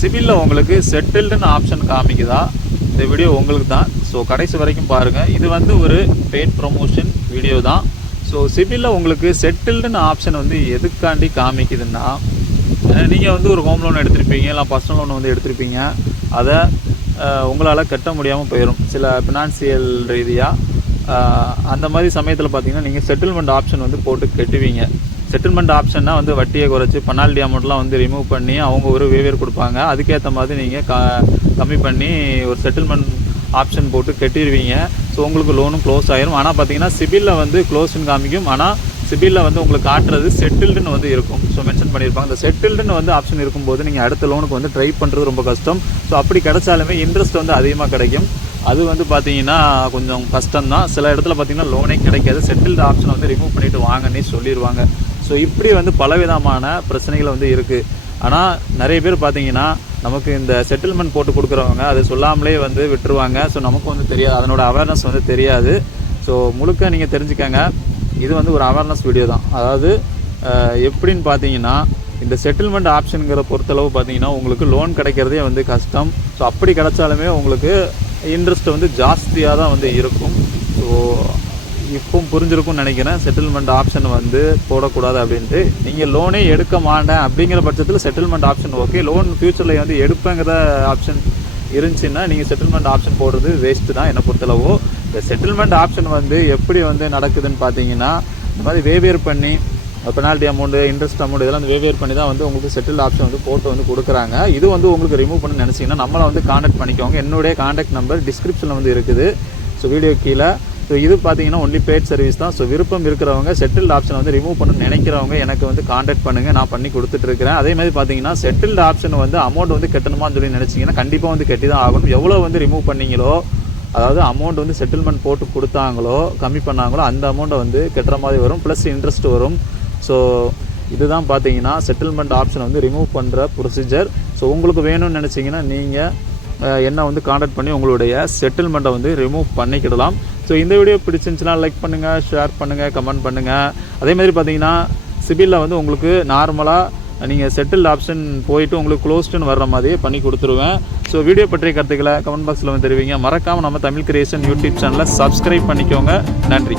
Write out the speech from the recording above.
சிபிலில் உங்களுக்கு செட்டில்டுன்னு ஆப்ஷன் காமிக்குதா, இந்த வீடியோ உங்களுக்கு தான். ஸோ கடைசி வரைக்கும் பாருங்கள். இது வந்து ஒரு பெய்ட் ப்ரொமோஷன் வீடியோ தான். ஸோ சிபிலில் உங்களுக்கு செட்டில்டுன்னு ஆப்ஷன் வந்து எதுக்காண்டி காமிக்குதுன்னா, நீங்கள் வந்து ஒரு ஹோம் லோன் எடுத்திருப்பீங்க, இல்லை பர்சனல் லோன் வந்து எடுத்திருப்பீங்க, அதை உங்களால் கட்ட முடியாமல் போயிடும் சில ஃபினான்சியல் ரீதியாக. அந்த மாதிரி சமயத்தில் பார்த்தீங்கன்னா நீங்கள் செட்டில்மெண்ட் ஆப்ஷன் வந்து போட்டு கட்டுவீங்க. செட்டில்மெண்ட் ஆப்ஷன்னா வந்து வட்டியை குறைச்சி பெனால்ட்டி அமௌண்ட்லாம் வந்து ரிமூவ் பண்ணி அவங்க ஒரு வேவியர் கொடுப்பாங்க. அதுக்கேற்ற மாதிரி நீங்கள் கம்மி பண்ணி ஒரு செட்டில்மெண்ட் ஆப்ஷன் போட்டு கட்டிடுவீங்க. ஸோ உங்களுக்கு லோனும் க்ளோஸ் ஆயிரும். ஆனால் பார்த்தீங்கன்னா சிபிலில் வந்து க்ளோஸ்ன்னு காமிக்கும், ஆனால் சிபிலில் வந்து உங்களுக்கு காட்டுறது செட்டில்டுன்னு வந்து இருக்கும். ஸோ மென்ஷன் பண்ணியிருப்பாங்க. இந்த செட்டில்டுன்னு வந்து ஆப்ஷன் இருக்கும்போது நீங்கள் அடுத்த லோனுக்கு வந்து ட்ரை பண்ணுறது ரொம்ப கஷ்டம். ஸோ அப்படி கிடைச்சாலுமே இன்ட்ரெஸ்ட் வந்து அதிகமாக கிடைக்கும். அது வந்து பார்த்தீங்கன்னா கொஞ்சம் கஷ்டம்தான். சில இடத்துல பார்த்தீங்கன்னா லோனே கிடைக்காது. செட்டில்டு ஆப்ஷனை வந்து ரிமூவ் பண்ணிவிட்டு வாங்கன்னே சொல்லிடுவாங்க. ஸோ இப்படி வந்து பலவிதமான பிரச்சனைகள் வந்து இருக்குது. ஆனால் நிறைய பேர் பார்த்தீங்கன்னா நமக்கு இந்த செட்டில்மெண்ட் போட்டு கொடுக்குறவங்க அதை சொல்லாமலே வந்து விட்டுருவாங்க. ஸோ நமக்கு வந்து தெரியாது, அதனோட அவேர்னஸ் வந்து தெரியாது. ஸோ முழுக்க நீங்கள் தெரிஞ்சுக்கங்க. இது வந்து ஒரு அவேர்னஸ் வீடியோ தான். அதாவது எப்படின்னு பார்த்தீங்கன்னா, இந்த செட்டில்மெண்ட் ஆப்ஷனுங்கிற பொறுத்தளவு பார்த்தீங்கன்னா உங்களுக்கு லோன் கிடைக்கிறதே வந்து கஷ்டம். ஸோ அப்படி கிடைச்சாலுமே உங்களுக்கு இன்ட்ரெஸ்ட் வந்து ஜாஸ்தியாக தான் வந்து இருக்கும். ஸோ இப்போ புரிஞ்சிருக்கும்னு நினைக்கிறேன், செட்டில்மெண்ட் ஆப்ஷன் வந்து போடக்கூடாது அப்படின்ட்டு. நீங்கள் லோனே எடுக்க மாட்டேன் அப்படிங்கிற பட்சத்தில் செட்டில்மெண்ட் ஆப்ஷன் ஓகே. லோன் ஃப்யூச்சரில் வந்து எடுப்பேங்கிற ஆப்ஷன் இருந்துச்சுன்னா நீங்கள் செட்டில்மெண்ட் ஆப்ஷன் போடுறது வேஸ்ட்டு தான் என்னை பொறுத்தளவோ. இந்த செட்டில்மெண்ட் ஆப்ஷன் வந்து எப்படி வந்து நடக்குதுன்னு பார்த்தீங்கன்னா, இந்த மாதிரி வேவியர் பண்ணி பெனால்ட்டி அமௌண்ட்டு, இன்ட்ரெஸ்ட் அமௌண்ட் இதெல்லாம் வந்து வேவியர் பண்ணி தான் வந்து உங்களுக்கு செட்டில் ஆப்ஷன் வந்து போட்டு வந்து கொடுக்குறாங்க. இது வந்து உங்களுக்கு ரிமூவ் பண்ண நினச்சிங்கன்னா நம்மளை வந்து காண்டாக்ட் பண்ணிக்கோங்க. என்னுடைய காண்டாக்ட் நம்பர் டிஸ்கிரிப்ஷனில் வந்து இருக்குது. ஸோ வீடியோ கீழே. ஸோ இது பார்த்தீங்கன்னா ஒன்லி பெய்ட் சர்வீஸ் தான். ஸோ விருப்பம் இருக்கிறவங்க செட்டில்டு ஆப்ஷன் வந்து ரிமூவ் பண்ண நினைக்கிறவங்க எனக்கு வந்து காண்டாக்ட் பண்ணுங்கள், நான் பண்ணி கொடுத்துட்ருக்கிறேன். அதே மாதிரி பார்த்தீங்கன்னா செட்டில்டு ஆப்ஷன் வந்து அமௌண்ட் வந்து கட்டணுமான்னு சொல்லி நினச்சிங்கன்னா கண்டிப்பாக வந்து கட்டி தான் ஆகணும். எவ்வளோ வந்து ரிமூவ் பண்ணீங்களோ, அதாவது அமௌண்ட் வந்து செட்டில்மெண்ட் போட்டு கொடுத்தாங்களோ கம்மி பண்ணாங்களோ அந்த அமௌண்ட்டை வந்து கட்டுற மாதிரி வரும், ப்ளஸ் இன்ட்ரெஸ்ட் வரும். ஸோ இதுதான் பார்த்தீங்கன்னா செட்டில்மெண்ட் ஆப்ஷன் வந்து ரிமூவ் பண்ணுற ப்ரொசீஜர். ஸோ உங்களுக்கு வேணும்னு நினச்சிங்கன்னா நீங்கள் என்ன வந்து காண்டாக்ட் பண்ணி உங்களுடைய செட்டில்மெண்ட்டை வந்து ரிமூவ் பண்ணிக்கிடலாம். ஸோ இந்த வீடியோ பிடிச்சிருந்துச்சுன்னா லைக் பண்ணுங்கள், ஷேர் பண்ணுங்கள், கமெண்ட் பண்ணுங்கள். அதேமாதிரி பார்த்தீங்கன்னா சிபிலில் வந்து உங்களுக்கு நார்மலாக நீங்கள் செட்டில்டு ஆப்ஷன் போயிட்டு உங்களுக்கு க்ளோஸ்டுன்னு வர்ற மாதிரியே பண்ணி கொடுத்துருவேன். ஸோ வீடியோ பற்றிய கருத்துக்களை கமெண்ட் பாக்ஸில் வந்து தெரிவிங்க. மறக்காமல் நம்ம தமிழ் கிரியேஷன் யூடியூப் சேனலை சப்ஸ்கிரைப் பண்ணிக்கோங்க. நன்றி.